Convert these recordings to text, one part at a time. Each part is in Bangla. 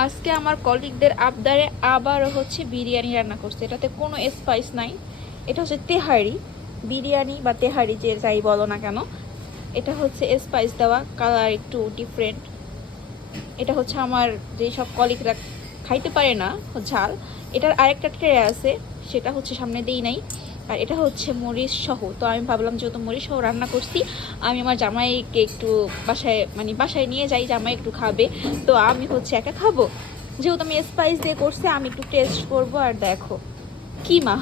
আজকে আমার কলিগদের আবদারে আবারও হচ্ছে বিরিয়ানি রান্না করছে। এটাতে কোনো স্পাইস নাই। এটা হচ্ছে তেহারি। বিরিয়ানি বা তেহারি যে যাই বলো না কেন, এটা হচ্ছে স্পাইস দেওয়া। কালার একটু ডিফারেন্ট এটা হচ্ছে আমার যেই সব কলিগরা খাইতে পারে না, ঝাল, এটার আরেকটা ট্রে আছে। সেটা হচ্ছে সামনে দিই নাই। আর এটা হচ্ছে মরিচ সহ। তো আমি ভাবলাম যেহেতু মরিচ সহ রান্না করছি, আমি আমার জামাইকে একটু বাসায় মানে বাসায় নিয়ে যাই, জামাই একটু খাবে। তো আমি হচ্ছে একা খাব? যেহেতু আমি স্পাইস দিয়ে করছি, আমি একটু টেস্ট করব, আর দেখো, কি মা।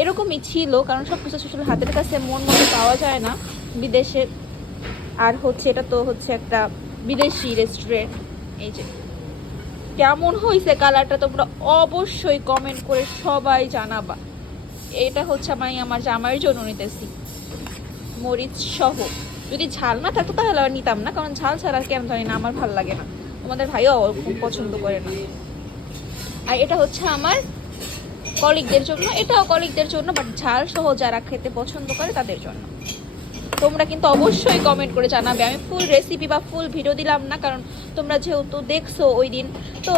এরকমই ছিল, কারণ সব কিছু আসলে হাতের কাছে, মন মতো পাওয়া যায় না বিদেশে। আর হচ্ছে এটা তো হচ্ছে একটা বিদেশি রেস্টুরেন্ট এই যে, কেমন হয়েছে কালারটা তোমরা অবশ্যই কমেন্ট করে সবাই জানাবা। এটা হচ্ছে আমি আমার জামাইয়ের জন্য নিতেছি। মরিচ সহ। যদি ঝাল না থাকতো তাহলে আর নিতাম না, কারণ ঝাল ছাড়া কেন জানি না, আমার ভালো লাগে না। তোমাদের ভাইও খুব পছন্দ করে না। আর এটা হচ্ছে আমার কলিকদের জন্য, এটাও কলিকদের জন্য বাট ঝাল সহ যারা খেতে পছন্দ করে তাদের জন্য। তোমরা কিন্তু অবশ্যই কমেন্ট করে জানাবে। আমি ফুল রেসিপি বা ফুল ভিডিও দিলাম না, কারণ তোমরা যেহেতু দেখছ ওই দিন, তো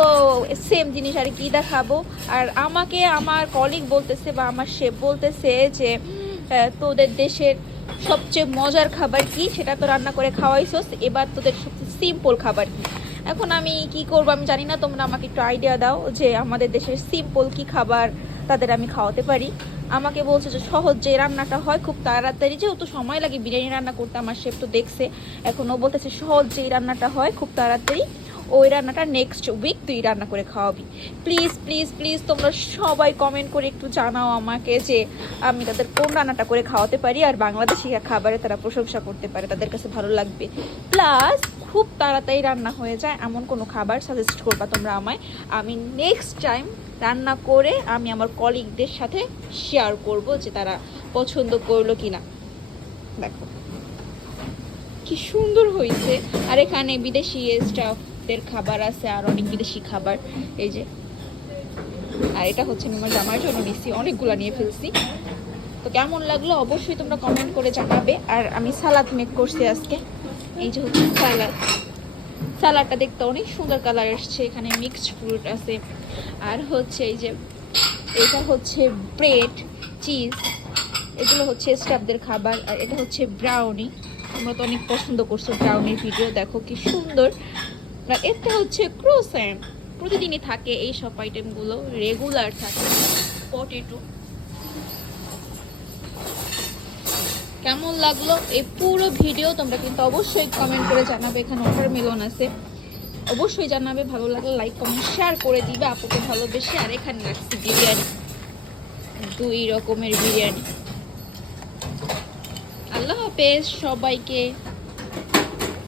সেম জিনিস আর কি দেখাবো। আর আমাকে আমার কলিগ বলতেছে বা আমার শেফ বলতেছে যে তোদের দেশের সবচেয়ে মজার খাবার কি? সেটা তো রান্না করে খাওয়াইছোস, এবার তোদের সবচেয়ে সিম্পল খাবার কি? এখন আমি কি করব আমি জানি না, তোমরা আমাকে একটু আইডিয়া দাও যে আমাদের দেশের সিম্পল কি খাবার তাদের আমি খাওয়াতে পারি। আমাকে বলছে যে, সহজ যে রান্নাটা হয় খুব তাড়াতাড়ি। যেহেতু সময় লাগে, বিরিয়ানি রান্না করতে, আমার শেফ তো দেখছে। এখন ও বলতেছে, সহজ যেই রান্নাটা হয় খুব তাড়াতাড়ি। ওই রান্নাটা নেক্সট উইক তুই রান্না করে খাওয়াবি। প্লিজ প্লিজ প্লিজ তোমরা সবাই কমেন্ট করে একটু জানাও আমাকে যে আমি তাদের কোন রান্নাটা করে খাওয়াতে পারি আর বাংলাদেশি খাবারে তারা প্রশংসা করতে পারে, তাদের কাছে ভালো লাগবে। প্লাস খুব তাড়াতাড়ি রান্না হয়ে যায়, এমন কোনো খাবার সাজেস্ট করবা তোমরা আমায়। আমি নেক্সট টাইম রান্না করে আমি আমার কলিগদের সাথে শেয়ার করব যে তারা পছন্দ করল কি না দেখো, কি সুন্দর হয়েছে। আর এখানে বিদেশি স্টাফদের খাবার আছে, আর অনেক বিদেশি খাবার। এই যে। আর এটা হচ্ছে আমি আমার জামার জন্য নিচ্ছি অনেকগুলা নিয়ে ফেলছি। তো কেমন লাগল অবশ্যই তোমরা কমেন্ট করে জানাবে। আর আমি সালাদ মেক করছি আজকে। এই যে হচ্ছে সালাদ সালাডটা দেখতে অনেক সুন্দর কালার এসছে, এখানে মিক্সড ফ্রুট আছে। আর হচ্ছে এই যে, এটা হচ্ছে ব্রেড চিজ এগুলো হচ্ছে স্টাফদের খাবার। আর এটা হচ্ছে ব্রাউনি তোমরা তো অনেক পছন্দ করছ ব্রাউনির ভিডিও দেখো কি সুন্দর। আর এটা হচ্ছে ক্রোসেন্ট প্রতিদিনই থাকে এই সব আইটেমগুলো রেগুলার থাকে। পটেটো কেমন লাগল? এই পুরো ভিডিও তোমরা কিন্তু অবশ্যই কমেন্ট করে জানাবে। এখানে ওটার মিলন আছে। অবশ্যই জানাবে। ভালো লাগলে লাইক কমেন্ট শেয়ার করে দিবে আপুকে ভালোবেসে। আর এখানে রাখছি বিরিয়ানি। দুই রকমের বিরিয়ানি। আল্লাহ হাফেজ সবাইকে।